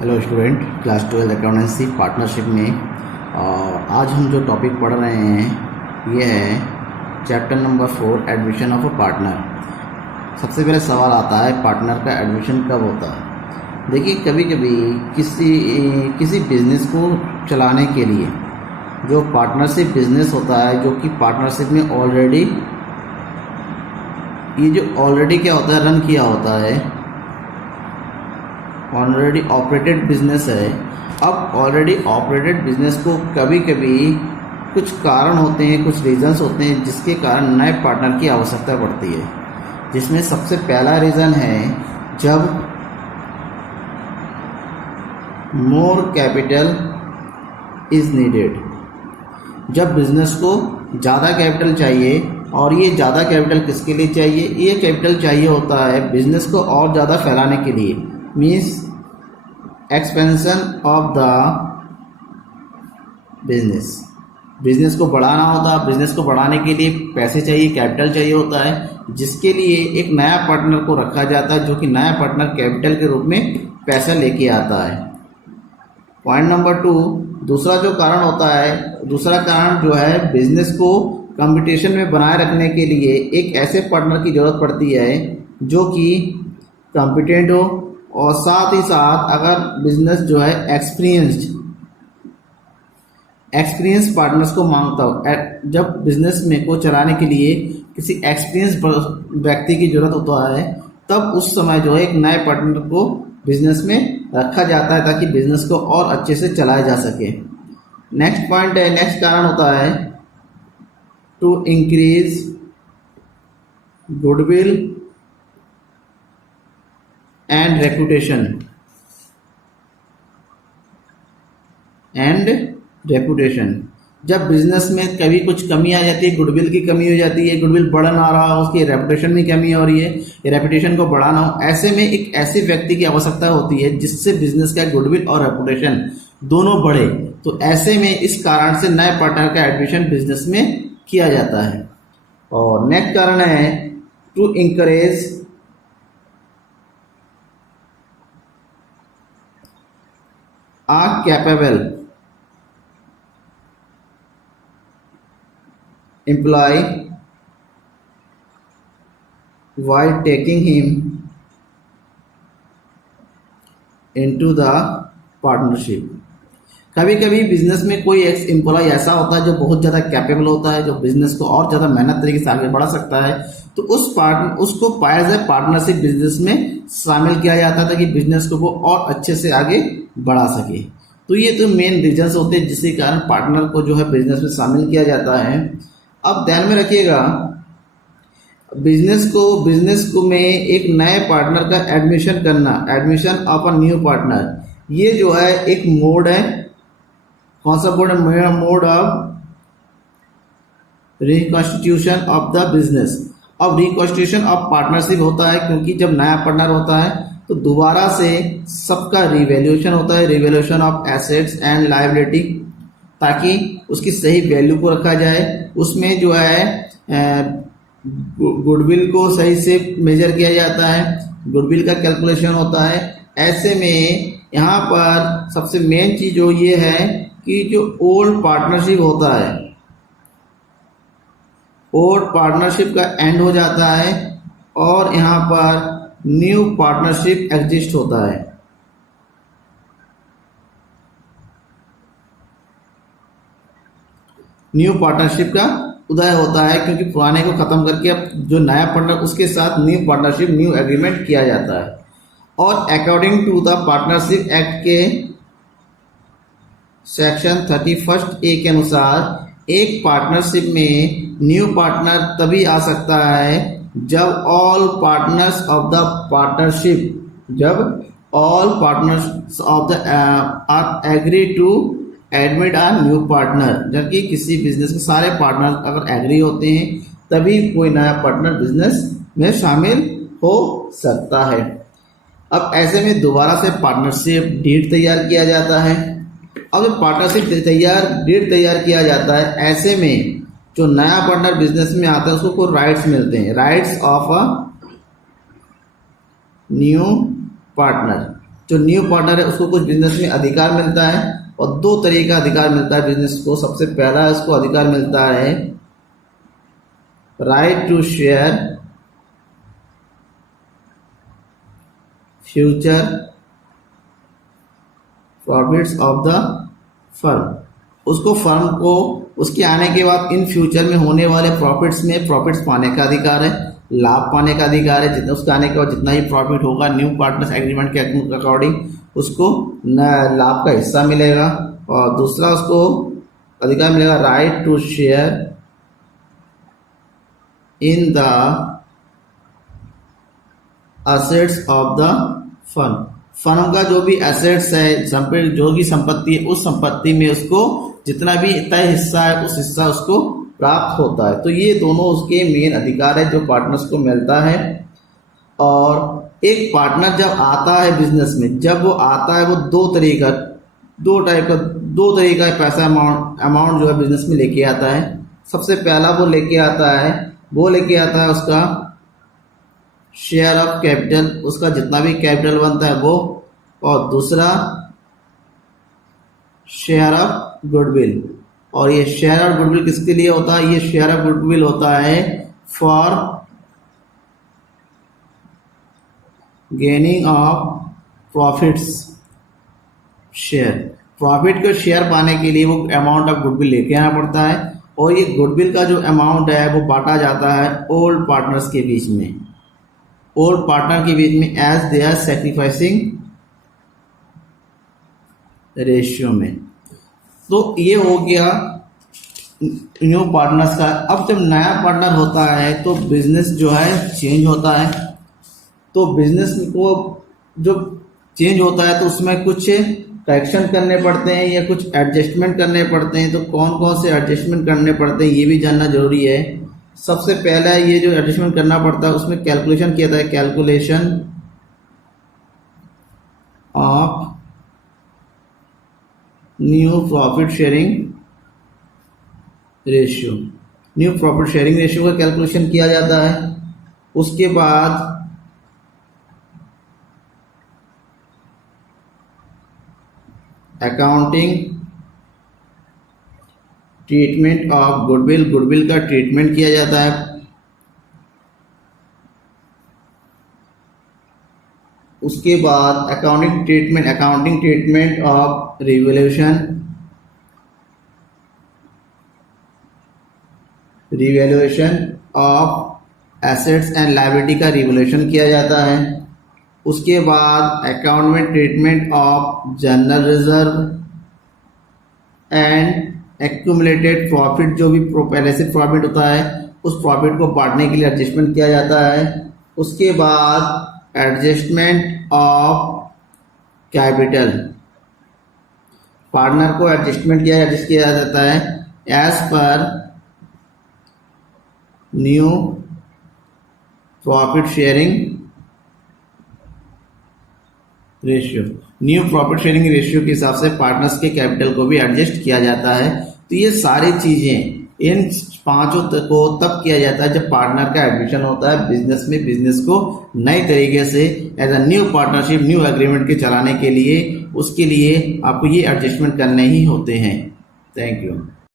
Hello student, class 12 accountancy partnership में आज हम जो टॉपिक पढ़ रहे हैं ये है chapter number 4 admission of a partner. सबसे पहले सवाल आता है पार्टनर का एडमिशन कब होता है। देखिए, कभी कभी किसी बिजनेस को चलाने के लिए जो पार्टनरशिप बिजनेस होता है, जो कि पार्टनरशिप में ऑलरेडी क्या होता है, रन किया होता है, ऑलरेडी ऑपरेटेड बिजनेस है। अब ऑलरेडी ऑपरेटेड बिजनेस को कभी कभी कुछ कारण होते हैं, कुछ रीजंस होते हैं जिसके कारण नए पार्टनर की आवश्यकता पड़ती है। जिसमें सबसे पहला रीज़न है जब मोर कैपिटल इज़ नीडेड। जब बिजनेस को ज़्यादा कैपिटल चाहिए, और ये ज़्यादा कैपिटल किसके लिए चाहिए? ये कैपिटल चाहिए होता है बिजनेस को और ज़्यादा फैलाने के लिए, means expansion of the business को बढ़ाना होता है। बिजनेस को बढ़ाने के लिए पैसे चाहिए, कैपिटल चाहिए होता है, जिसके लिए एक नया पार्टनर को रखा जाता है, जो कि नया पार्टनर कैपिटल के रूप में पैसा लेके आता है। पॉइंट नंबर 2, दूसरा जो कारण होता है, दूसरा कारण जो है बिजनेस को कंपटीशन में बनाए रखने के लिए एक ऐसे पार्टनर की ज़रूरत पड़ती है जो कि कॉम्पिटेंट हो, और साथ ही साथ अगर बिजनेस जो है एक्सपीरियंस पार्टनर्स को मांगता हो। जब बिजनेस में को चलाने के लिए किसी एक्सपीरियंस व्यक्ति की जरूरत होता है, तब उस समय जो है एक नए पार्टनर को बिजनेस में रखा जाता है ताकि बिजनेस को और अच्छे से चलाया जा सके। नेक्स्ट पॉइंट है, नेक्स्ट कारण होता है to increase goodwill and reputation. जब बिजनेस में कभी कुछ कमी आ जाती है, गुडविल की कमी हो जाती है, गुडविल बढ़ ना रहा हो, उसकी रेपुटेशन में कमी हो रही है, रेपुटेशन को बढ़ाना हो, ऐसे में एक ऐसे व्यक्ति की आवश्यकता होती है जिससे बिजनेस का गुडविल और रेपुटेशन दोनों बढ़े। तो ऐसे में इस कारण से नए पार्टनर का एडमिशन बिजनेस में किया जाता है। और नेक्स्ट कारण है to encourage are capable employee while taking him into the partnership। कभी कभी बिजनेस में कोई एक एम्प्लॉय ऐसा होता है जो बहुत ज़्यादा कैपेबल होता है, जो बिजनेस को और ज़्यादा मेहनत तरीके से आगे बढ़ा सकता है, तो उसको पार्टनरशिप बिजनेस में शामिल किया जाता है ताकि बिजनेस को वो और अच्छे से आगे बढ़ा सके। तो ये तो मेन रीजंस होते हैं जिसके कारण पार्टनर को जो है बिजनेस में शामिल किया जाता है। अब ध्यान में रखिएगा, बिजनेस को में एक नए पार्टनर का एडमिशन करना, admission of a new partner, ये जो है एक मोड है। कौन सा मोड है? Mode of reconstitution of the business. अब रिकॉन्स्टिट्यूशन ऑफ पार्टनरशिप होता है क्योंकि जब नया पार्टनर होता है तो दोबारा से सबका रिवैल्यूएशन होता है, revaluation of assets and liability, ताकि उसकी सही वैल्यू को रखा जाए। उसमें जो है गुडविल को सही से मेजर किया जाता है, गुडविल का कैलकुलेशन होता है। ऐसे में यहाँ पर सबसे मेन चीज जो ये है कि जो ओल्ड पार्टनरशिप होता है, ओल्ड पार्टनरशिप का एंड हो जाता है और यहाँ पर न्यू पार्टनरशिप एग्जिस्ट होता है। न्यू पार्टनरशिप का उदय होता है क्योंकि पुराने को खत्म करके अब जो नया पार्टनर उसके साथ न्यू पार्टनरशिप, न्यू एग्रीमेंट किया जाता है। और according to the partnership act के सेक्शन 31A के अनुसार एक पार्टनरशिप में न्यू पार्टनर तभी आ सकता है जब all partners of the are agree to admit a new partner. जबकि किसी बिजनेस में सारे पार्टनर अगर एग्री होते हैं तभी कोई नया पार्टनर बिजनेस में शामिल हो सकता है। अब ऐसे में दोबारा से पार्टनरशिप डीड तैयार किया जाता है। अब पार्टनरशिप डीड तैयार किया जाता है, ऐसे में जो नया पार्टनर बिजनेस में आता है उसको कोई राइट्स मिलते हैं, rights of a new partner. जो न्यू पार्टनर है उसको कुछ बिजनेस में अधिकार मिलता है और दो तरीके का अधिकार मिलता है बिजनेस को। सबसे पहला इसको अधिकार मिलता है right to share future profits of the firm. उसको फर्म को उसके आने के बाद इन फ्यूचर में होने वाले प्रॉफिट्स में प्रॉफिट्स पाने का अधिकार है, लाभ पाने का अधिकार है। जितना उसके आने के बाद जितना ही प्रॉफिट होगा न्यू पार्टनर्स एग्रीमेंट के अकॉर्डिंग उसको लाभ का हिस्सा मिलेगा। और दूसरा उसको अधिकार मिलेगा right to share in the assets of the firm. Firm का जो भी एसेट्स है, जो भी संपत्ति है, उस संपत्ति में उसको जितना भी तय हिस्सा है उस हिस्सा उसको प्राप्त होता है। तो ये दोनों उसके मेन अधिकार है जो पार्टनर्स को मिलता है। और एक पार्टनर जब आता है बिजनेस में, जब वो आता है वो दो तरीका पैसा अमाउंट जो है बिजनेस में लेके आता है। सबसे पहला वो लेके आता है उसका शेयर ऑफ कैपिटल, उसका जितना भी कैपिटल बनता है वो। और दूसरा शेयर ऑफ गुडविल। और ये शेयर ऑफ गुडविल किसके लिए होता है? ये शेयर ऑफ गुडविल होता है for gaining of profits share. Profit को शेयर पाने के लिए वो अमाउंट ऑफ गुडविल लेके आना पड़ता है। और ये गुडविल का जो अमाउंट है वो बांटा जाता है ओल्ड पार्टनर्स के बीच में, ओल्ड पार्टनर के बीच में as they are sacrificing ratio में। तो ये हो गया न्यू पार्टनर्स का। अब जब नया पार्टनर होता है तो बिजनेस जो है चेंज होता है। तो बिजनेस को जब चेंज होता है तो उसमें कुछ करेक्शन करने पड़ते हैं या कुछ एडजस्टमेंट करने पड़ते हैं। तो कौन कौन से एडजस्टमेंट करने पड़ते हैं ये भी जानना जरूरी है। सबसे पहला ये जो एडजस्टमेंट करना पड़ता है उसमें कैलकुलेशन किया जाता है, calculation of new profit sharing ratio. New profit sharing ratio का कैलकुलेशन किया जाता है। उसके बाद accounting treatment of goodwill, goodwill का ट्रीटमेंट किया जाता है। उसके बाद accounting treatment of revaluation of assets and liability का रिवैल्यूएशन किया जाता है। उसके बाद accounting treatment of general reserve and accumulated profit, जो भी पहले से प्रॉफिट होता है उस प्रॉफिट को बांटने के लिए एडजस्टमेंट किया जाता है। उसके बाद एडजस्टमेंट ऑफ कैपिटल, पार्टनर को एडजस्ट किया जाता है as per new profit sharing ratio. New profit sharing ratio के हिसाब से पार्टनर्स के कैपिटल को भी एडजस्ट किया जाता है। तो ये सारी चीजें इन पांचों को तब किया जाता है जब पार्टनर का एडमिशन होता है बिजनेस में। बिजनेस को नए तरीके से as a new partnership, new agreement के चलाने के लिए, उसके लिए आपको ये एडजस्टमेंट करने ही होते हैं। Thank you.